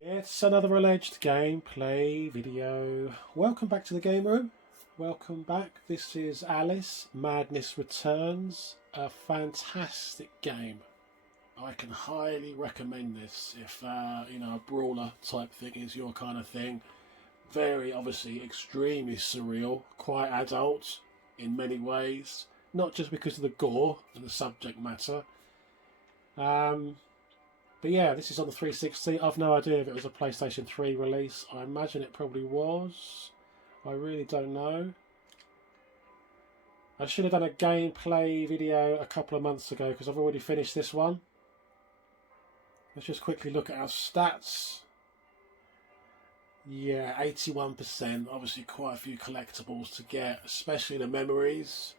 It's another alleged gameplay video. Welcome back to the game room. Welcome back. This is Alice. Madness Returns. A fantastic game. I can highly recommend this if you know, a brawler type thing is your kind of thing. Very obviously extremely surreal, quite adult in many ways. Not just because of the gore and the subject matter. But yeah, this is on the 360. I've no idea if it was a PlayStation 3 release. I imagine it probably was. I really don't know. I should have done a gameplay video a couple of months ago because I've already finished this one. Let's just quickly look at our stats. Yeah, 81%. Obviously quite a few collectibles to get, especially the memories.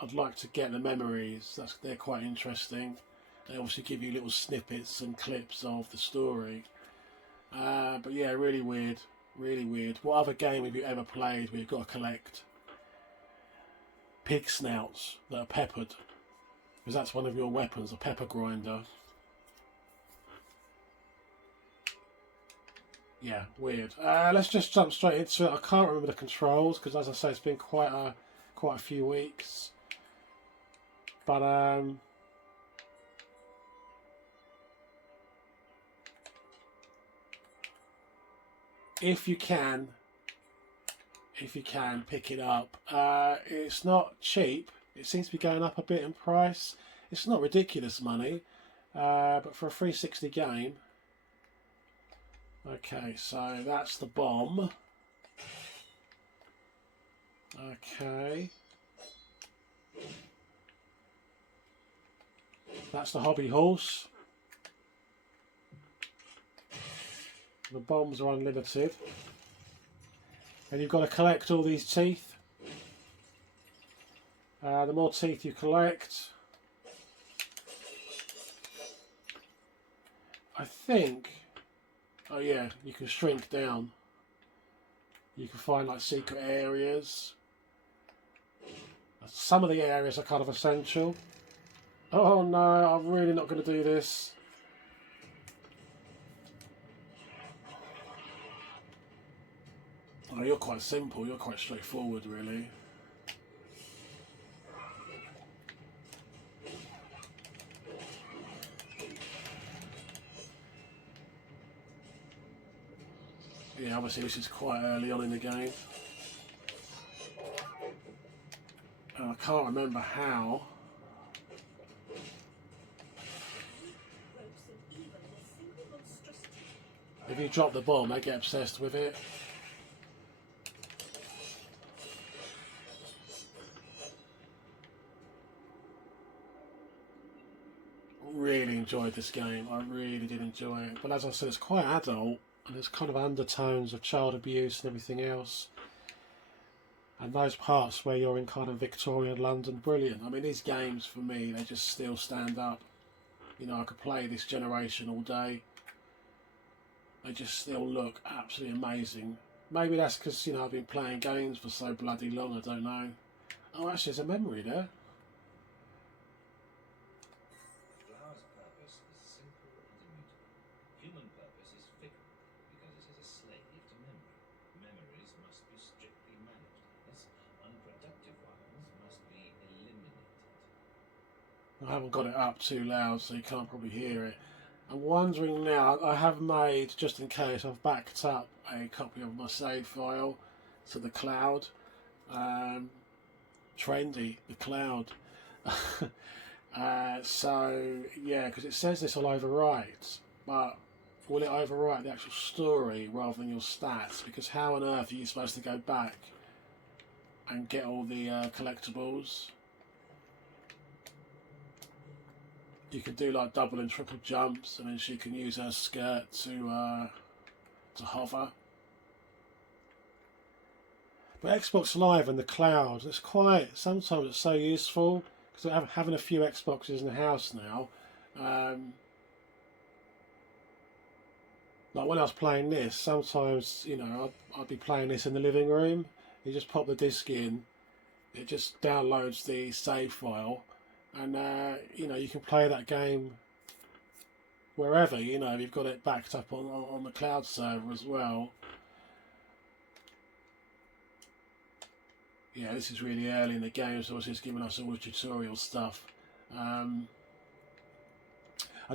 I'd like to get the memories. They're quite interesting. They obviously give you little snippets and clips of the story. But yeah, really weird. Really weird. What other game have you ever played where you've got to collect pig snouts that are peppered? Because that's one of your weapons, a pepper grinder. Yeah, weird. Let's just jump straight into it. I can't remember the controls because, as I say, it's been quite a few weeks. But if you can pick it up, it's not cheap. It seems to be going up a bit in price. It's not ridiculous money, but for a 360 game. Okay, so that's the bomb. Okay, that's the hobby horse. The bombs are unlimited. And you've got to collect all these teeth. The more teeth you collect, I think, oh yeah, you can shrink down. You can find like secret areas. Some of the areas are kind of essential. Oh no, I'm really not going to do this. Oh, you're quite simple, you're quite straightforward really. Yeah, obviously this is quite early on in the game. And I can't remember how. If you drop the bomb, they get obsessed with it. Really enjoyed this game. I really did enjoy it. But as I said, it's quite adult and there's kind of undertones of child abuse and everything else. And those parts where you're in kind of Victorian London, brilliant. I mean, these games for me, they just still stand up. You know, I could play this generation all day. They just still look absolutely amazing. Maybe that's because, you know, I've been playing games for so bloody long, I don't know. Oh, actually, there's a memory there. I haven't got it up too loud, so you can't probably hear it. I'm wondering now, I have made, just in case, I've backed up a copy of my save file to the cloud. Trendy, the cloud. So, yeah, because it says this will overwrite, but will it overwrite the actual story rather than your stats? Because how on earth are you supposed to go back and get all the collectibles? You can do like double and triple jumps, and then she can use her skirt to hover. But Xbox Live and the cloud, it's quite, sometimes it's so useful, because having a few Xboxes in the house now. Like when I was playing this, sometimes, you know, I'd be playing this in the living room. You just pop the disc in, it just downloads the save file, and you know, you can play that game wherever. You know, you've got it backed up on the cloud server as well. Yeah, this is really early in the game, so it's just giving us all the tutorial stuff. I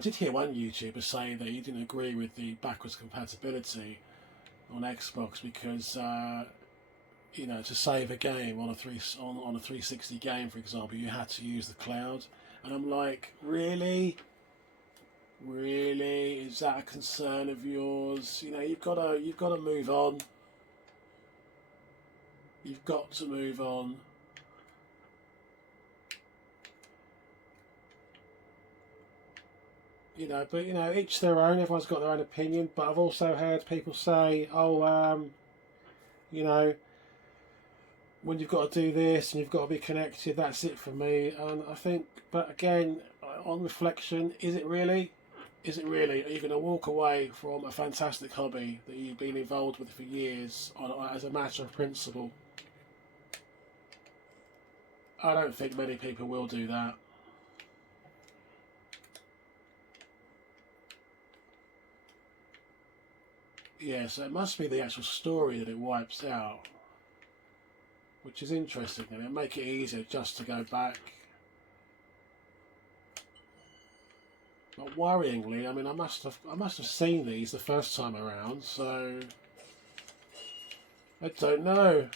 did hear one YouTuber say that he didn't agree with the backwards compatibility on Xbox because you know, to save a game on a 360 game, for example, you had to use the cloud, and I'm like, really, is that a concern of yours? You know, you've got to move on. You've got to move on. You know, but you know, each their own. Everyone's got their own opinion. But I've also heard people say, "Oh, you know, when you've got to do this and you've got to be connected, that's it for me." And I think, but again, on reflection, is it really? Is it really? Are you going to walk away from a fantastic hobby that you've been involved with for years as a matter of principle? I don't think many people will do that. Yeah, so it must be the actual story that it wipes out, which is interesting, and it'll make it easier just to go back. But worryingly, I mean, I must have seen these the first time around, so I don't know.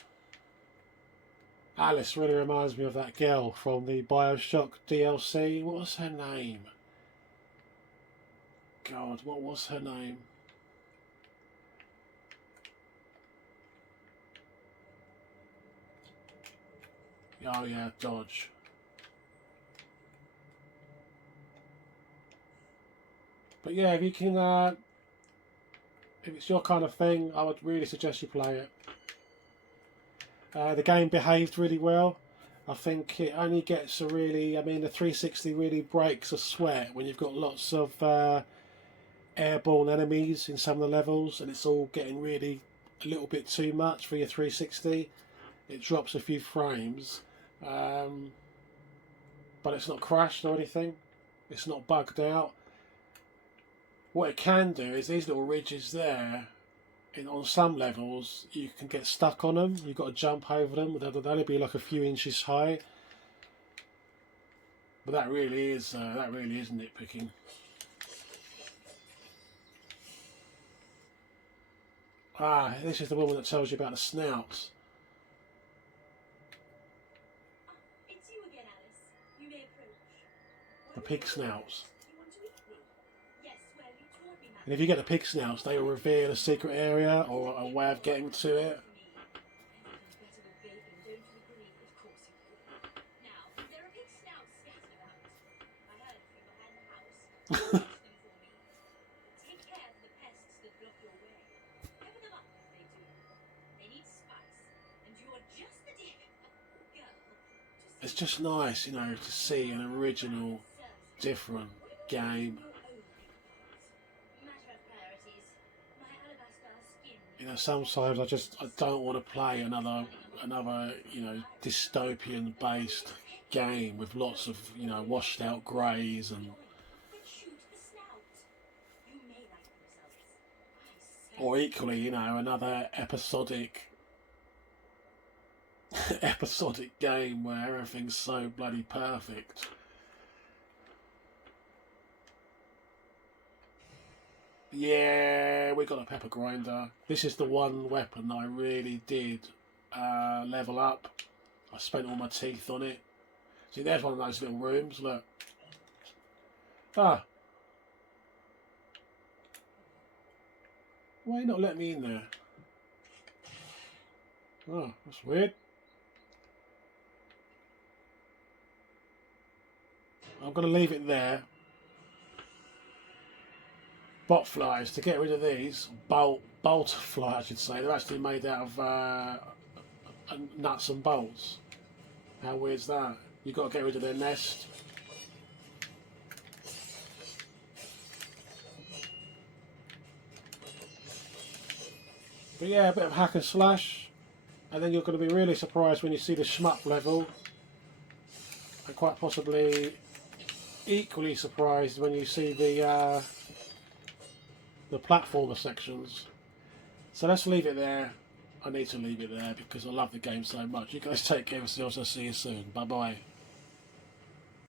Alice really reminds me of that girl from the BioShock DLC. What was her name? God, what was her name? Oh yeah, Dodge. But yeah, if you can, if it's your kind of thing, I would really suggest you play it. The game behaved really well. I think it only gets a really, I mean, the 360 really breaks a sweat when you've got lots of airborne enemies in some of the levels, and it's all getting really a little bit too much for your 360. It drops a few frames, but it's not crashed or anything. It's not bugged out. What it can do is these little ridges there, on some levels you can get stuck on them. You've got to jump over them. They'll only be like a few inches high, but that really is nitpicking. Ah, this is the woman that tells you about the snouts. It's you again, Alice. You may approach. The pig snouts. You want to eat me? Yes, well, you taught me how. And if you get the pig snouts, they will reveal a secret area or a way of getting to it. Better with bacon, don't you agree? Of course you do. Now, there are pig snouts scattered about. I heard from behind the house. Catch them for me. Take care of the pests that block your way. Cover them up if they do. They need spice, and you're just the girl. It's just nice, you know, to see an original, different game. You know, sometimes I don't want to play another you know, dystopian based game with lots of, you know, washed out greys and, or equally, you know, another episodic game where everything's so bloody perfect. Yeah, we got a pepper grinder. This is the one weapon that I really did level up. I spent all my teeth on it. See, there's one of those little rooms, look. Ah. Why not let me in there? Oh, that's weird. I'm going to leave it there. Bot flies, to get rid of these, bolt fly I should say, they're actually made out of nuts and bolts. How weird's that? You've got to get rid of their nest. But yeah, a bit of hack and slash, and then you're going to be really surprised when you see the shmup level. and quite possibly equally surprised when you see the platformer sections. So let's leave it there. I need to leave it there because I love the game so much. You guys take care of yourselves. I'll see you soon. Bye bye.